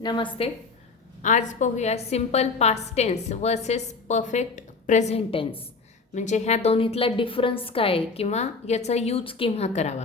नमस्ते. आज पाहूया simple past tense versus perfect present tense. म्हणजे ह्या दोन्हीतला डिफरन्स काय आहे किंवा याचा यूज केव्हा करावा.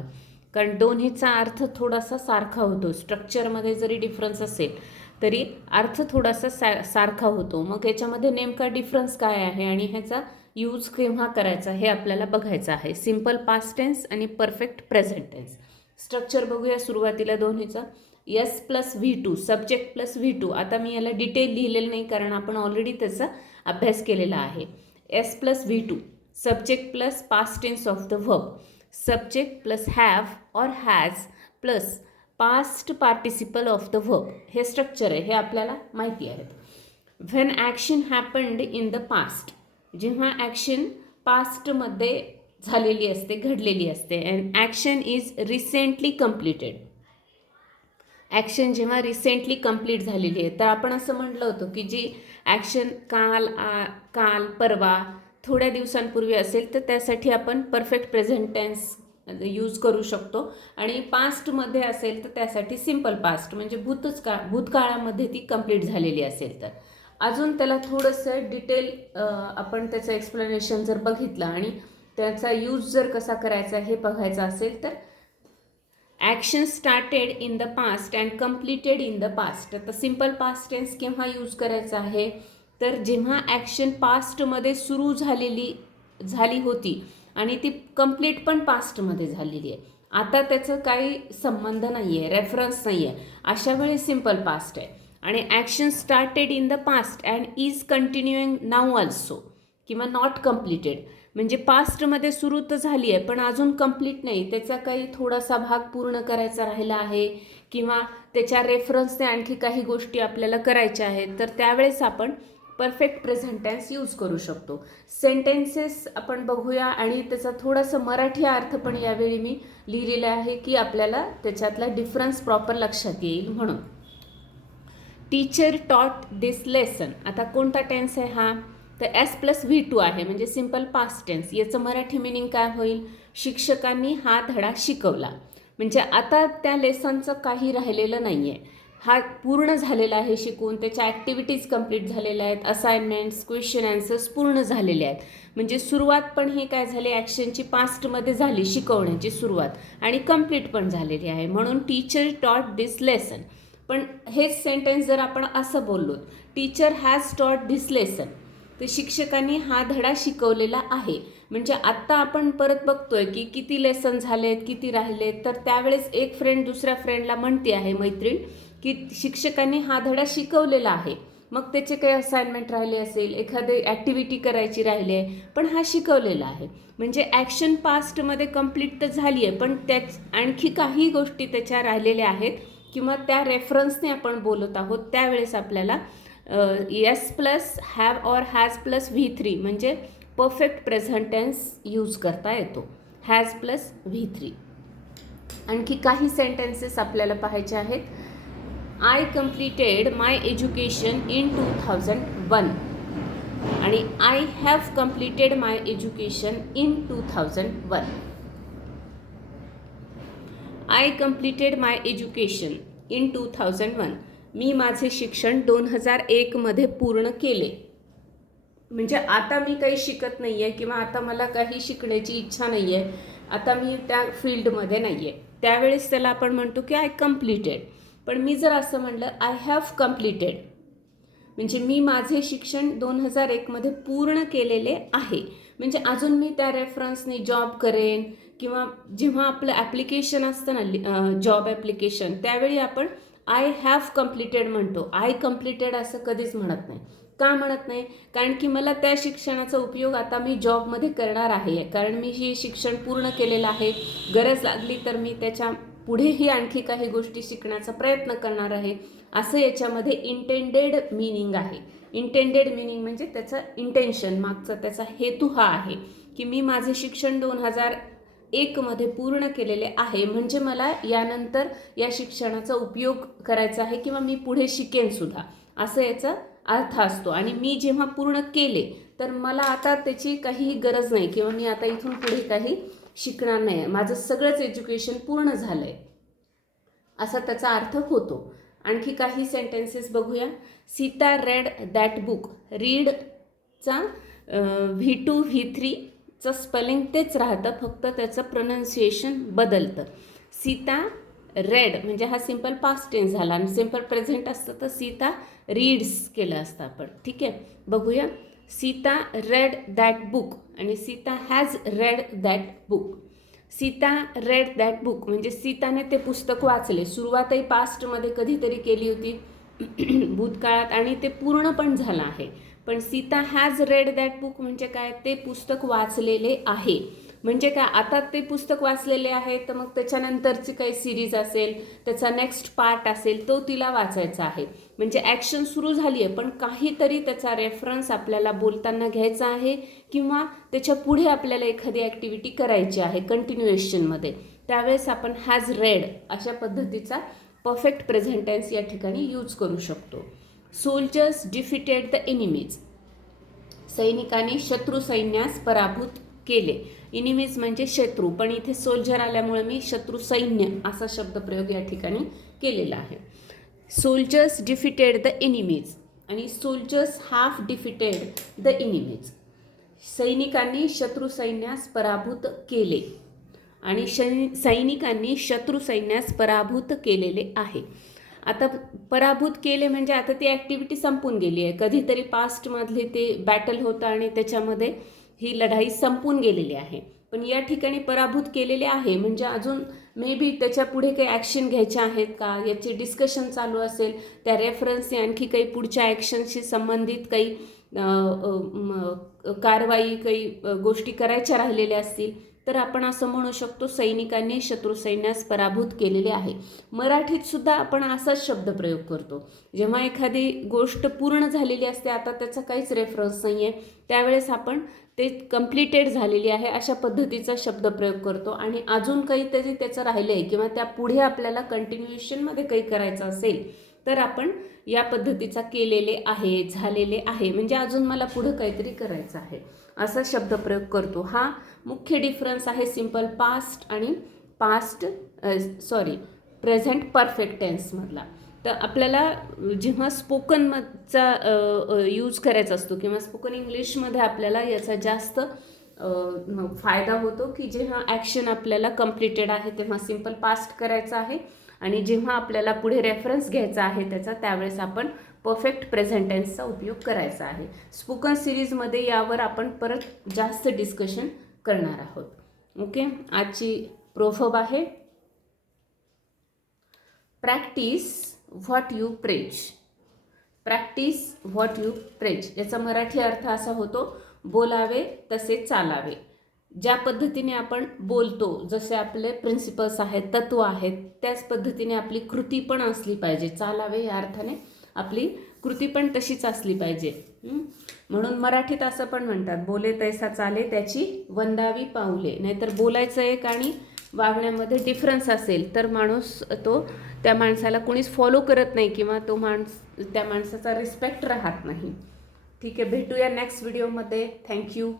कारण दोन्हीचा अर्थ थोडासा सारखा होतो. स्ट्रक्चरमध्ये जरी डिफरन्स असेल तरी अर्थ थोडासा सारखा होतो. मग याच्यामध्ये नेमका डिफरन्स काय आहे आणि ह्याचा यूज केव्हा करायचा हे आपल्याला बघायचं आहे. सिंपल पास्ट टेन्स आणि परफेक्ट प्रेझेंट टेन्स. स्ट्रक्चर बघूया सुरुवातीला दोन्हीचा. S plus V two, subject plus V to. आता मी याला डिटेल लिहिलेलं नाही कारण आपण ऑलरेडी त्याचा अभ्यास केलेला आहे. S plus V two, subject plus past tense of the verb, subject plus have और has plus past participle of the verb. हे स्ट्रक्चर आहे, हे आपल्याला माहिती आहे. When action happened in the past, जेव्हा ॲक्शन पास्टमध्ये झालेली असते, घडलेली असते. And action is recently completed. Action जेव्हा रिसेंटली कंप्लीट झालेली आहे तर आपण असं म्हटलं होतं की जी ॲक्शन काल परवा थोड्या दिवसांपूर्वी असेल तर त्यासाठी आपण परफेक्ट प्रेझेंट टेन्स यूज करू शकतो. आणि पास्टमध्ये असेल तर त्यासाठी सिंपल पास्ट म्हणजे भूतकाळामध्ये ती कंप्लीट झालेली असेल तर. अजून त्याला थोडंसं डिटेल आपण त्याचं एक्सप्लेनेशन जर बघितलं आणि त्याचा यूज जर कसा करायचा हे बघायचं असेल तर action started in the past and completed in the past. तर सिंपल पास्ट टेन्स केव्हा यूज करायचा आहे तर जेव्हा ॲक्शन पास्टमध्ये सुरू झाली होती आणि ती कंप्लीट पण पास्टमध्ये झालेली आहे. आता त्याचं काही संबंध नाही आहे, रेफरन्स नाही आहे, अशा वेळी सिंपल पास्ट आहे. आणि action started in the past and is कंटिन्युइंग now also किंवा नॉट कम्प्लिटेड म्हणजे पास्टमध्ये सुरू तर झाली आहे पण अजून कंप्लीट नाही, त्याचा काही थोडासा भाग पूर्ण करायचा राहिला आहे किंवा त्याच्या रेफरन्सने आणखी काही गोष्टी आपल्याला करायच्या आहेत तर त्यावेळेस आपण परफेक्ट प्रेझेंट टेन्स यूज करू शकतो. सेंटेन्सेस आपण बघूया आणि त्याचा थोडासा मराठी अर्थ पण यावेळी मी लिहिलेला आहे की आपल्याला त्याच्यातला डिफरन्स प्रॉपर लक्षात येईल म्हणून. टीचर टॉट दिस लेसन. आता कोणता टेन्स आहे हा तर एस प्लस व्ही टू आहे म्हणजे सिंपल पास्ट टेन्स. याचं मराठी मिनिंग काय होईल, शिक्षकांनी हा धडा शिकवला. म्हणजे आता त्या लेसनचं काही राहिलेलं नाही आहे, हा पूर्ण झालेला आहे शिकून. त्याच्या ॲक्टिव्हिटीज कंप्लीट झालेल्या आहेत, असाइनमेंट्स क्वेश्चन आन्सर्स पूर्ण झालेले आहेत. म्हणजे सुरुवात पण ही काय झाली, ॲक्शनची पास्टमध्ये झाली, शिकवण्याची सुरुवात आणि कंप्लीट पण झालेली आहे. म्हणून टीचर टॉट दिस लेसन. पण हेच सेंटेन्स जर आपण असं बोललो, टीचर हॅज टॉट दिस लेसन, तर शिक्षकांनी हा धडा शिकवलेला आहे. म्हणजे आत्ता आपण परत बघतोय की किती लेसन झालेत, किती राहिलेत. तर त्यावेळेस एक फ्रेंड दुसऱ्या फ्रेंडला म्हणते आहे, मैत्रीण, की शिक्षकांनी हा धडा शिकवलेला आहे. मग त्याचे काही असाइनमेंट राहिले असेल, एखादी ॲक्टिव्हिटी करायची राहिली आहे, पण हा शिकवलेला आहे. म्हणजे ॲक्शन पास्टमध्ये कंप्लीट तर झाली आहे पण आणखी काही गोष्टी त्याच्या राहिलेल्या आहेत किंवा त्या रेफरन्सने आपण बोलत आहोत. त्यावेळेस आपल्याला एस प्लस हॅव और हॅज प्लस व्ही थ्री म्हणजे परफेक्ट प्रेझेंट टेन्स यूज करता येतो. Has plus V three. आणखी काही सेंटेन्सेस आपल्याला पाहायचे आहेत. I completed my education in 2001 आणि I have completed my education in 2001. I completed my education in 2001. मी माझे शिक्षण 2001मध्ये पूर्ण केले. म्हणजे आता मी काही शिकत नाही आहे किंवा आता मला काही शिकण्याची इच्छा नाही आहे, आता मी त्या फील्डमध्ये नाही आहे. त्यावेळेस त्याला आपण म्हणतो की आय कम्प्लिटेड. पण मी जर असं म्हटलं आय हॅव कम्प्लिटेड म्हणजे मी माझे शिक्षण 2001मध्ये पूर्ण केलेले आहे. म्हणजे अजून मी त्या रेफरन्सने जॉब करेन किंवा जेव्हा आपलं ॲप्लिकेशन असतं ना, जॉब ॲप्लिकेशन, त्यावेळी आपण आय हॅव कम्प्लिटेड म्हणतो. आय कम्प्लिटेड असं कधीच म्हणत नाही. का म्हणत नाही, कारण की मला त्या शिक्षणाचा उपयोग आता मी जॉबमध्ये करणार आहे. कारण मी हे शिक्षण पूर्ण केलेलं आहे, गरज लागली तर मी त्याच्या पुढेही आणखी काही गोष्टी शिकण्याचा प्रयत्न करणार आहे. असं याच्यामध्ये इंटेंडेड मिनिंग आहे. इंटेंडेड मिनिंग म्हणजे त्याचं इंटेन्शन, मागचा त्याचा हेतू हा आहे की मी माझे शिक्षण 2001मध्ये पूर्ण केलेले आहे. म्हणजे मला यानंतर या शिक्षणाचा उपयोग करायचा आहे किंवा मी पुढे शिकेन सुद्धा, असं याचा अर्थ असतो. आणि मी जेव्हा पूर्ण केले तर मला आता त्याची काही गरज नाही किंवा मी आता इथून पुढे काही शिकणार नाही, माझं सगळंच एज्युकेशन पूर्ण झालं आहे, असा त्याचा अर्थ होतो. आणखी काही सेंटेन्सेस बघूया. Sita read that book. रीडचा V2 V3चं स्पेलिंग तेच राहतं, फक्त त्याचं प्रोनाऊन्सिएशन बदलतं. सीता रेड म्हणजे हा सिम्पल पास्ट टेन्स झाला आणि सिम्पल प्रेझेंट असतं तर सीता रीड्स केलं असतं आपण. ठीक आहे, बघूया. सीता रेड दॅट बुक आणि Sita has red that book. Sita read that book म्हणजे सीताने ते पुस्तक वाचले. सुरुवातही पास्टमध्ये कधीतरी केली होती भूतकाळात आणि ते पूर्ण पण झालं आहे. पण Sita has red that book म्हणजे काय, ते पुस्तक वाचलेले आहे. म्हणजे काय, आता ते पुस्तक वाचलेले आहे तर मग त्याच्यानंतरची काही सिरीज असेल, त्याचा नेक्स्ट पार्ट असेल, तो तिला वाचायचा आहे. म्हणजे ॲक्शन सुरू झाली आहे पण काहीतरी त्याचा रेफरन्स आपल्याला बोलताना घ्यायचा आहे किंवा त्याच्या पुढे आपल्याला एखादी ॲक्टिव्हिटी करायची आहे कंटिन्युएशनमध्ये. त्यावेळेस आपण हॅज रेड अशा पद्धतीचा परफेक्ट प्रेझेंट टेन्स या ठिकाणी यूज करू शकतो. Soldiers defeated the enemies. सैनिकांनी शत्रू सैन्यास पराभूत केले. एनिमीज म्हणजे शत्रू, पण इथे सोल्जर आल्यामुळे मी शत्रू सैन्य असा शब्दप्रयोग या ठिकाणी केलेला आहे. सोल्जर्स डिफिटेड द एनिमीज आणि soldiers half defeated the enemies. सैनिकांनी शत्रू सैन्यास पराभूत केले आणि सैनिकांनी शत्रू सैन्यास पराभूत केलेले आहे. आता पराभूत केले म्हणजे आता ती ॲक्टिव्हिटी संपून गेली आहे. कधीतरी पास्टमधले ते बॅटल होतं आणि त्याच्यामध्ये ही लढाई संपून गेलेली आहे. पण या ठिकाणी पराभूत केलेले आहे म्हणजे अजून मे बी त्याच्या पुढे काही ॲक्शन घ्यायच्या आहेत का याचे डिस्कशन चालू असेल. त्या रेफरन्सने आणखी काही पुढच्या ॲक्शनशी संबंधित काही कारवाई, काही गोष्टी करायच्या राहिलेल्या असतील तर आपण असं म्हणू शकतो सैनिकांनी शत्रू सैन्यास पराभूत केलेले आहे. मराठीत सुद्धा आपण असाच शब्दप्रयोग करतो. जेव्हा एखादी गोष्ट पूर्ण झालेली असते, आता त्याचा काहीच रेफरन्स नाही आहे, त्यावेळेस आपण ते कम्प्लिटेड झालेली आहे अशा पद्धतीचा शब्दप्रयोग करतो. आणि अजून काहीतरी त्याचं राहिलं आहे किंवा त्या पुढे आपल्याला कंटिन्युएशनमध्ये काही करायचं असेल तर आपण या पद्धतीचा केलेले आहे, झालेले आहे म्हणजे अजून मला पुढं काहीतरी करायचं आहे असा शब्दप्रयोग करतो. हा मुख्य डिफरन्स आहे सिम्पल पास्ट आणि प्रेझेंट परफेक्ट टेन्समधला. तर आपल्याला जेव्हा स्पोकनचा यूज करायचा असतो किंवा स्पोकन इंग्लिशमध्ये आपल्याला याचा जास्त फायदा होतो की जेव्हा ॲक्शन आपल्याला कम्प्लिटेड आहे तेव्हा सिम्पल पास्ट करायचं आहे आणि जेव्हा आपल्याला पुढे रेफरन्स घ्यायचा आहे त्याचा त्यावेळेस आपण परफेक्ट प्रेझेंट टेन्सचा उपयोग करायचा आहे. स्पोकन सिरीजमध्ये यावर आपण परत जास्त डिस्कशन करणार आहोत. ओके, आजची प्रोव्हर्ब आहे practice what you preach. Practice what you preach याचा मराठी अर्थ असा होतो बोलावे तसे चालावे. ज्या पद्धतीने आपण बोलतो, जसे आपले प्रिन्सिपल्स आहेत, तत्व आहेत, त्याच पद्धतीने आपली कृती पण असली पाहिजे. चालावे या अर्थाने आपली कृती पण तशीच असली पाहिजे. म्हणून मराठीत असं पण म्हणतात बोले तैसा चाले त्याची वंदावी पाऊले. नाहीतर बोलायचं एक आणि वागण्यामध्ये डिफरन्स असेल तर त्या माणसाला कोणीच फॉलो करत नाही किंवा त्या माणसाचा रिस्पेक्ट राहत नाही. ठीक आहे, भेटूया नेक्स्ट व्हिडिओमध्ये. थँक्यू.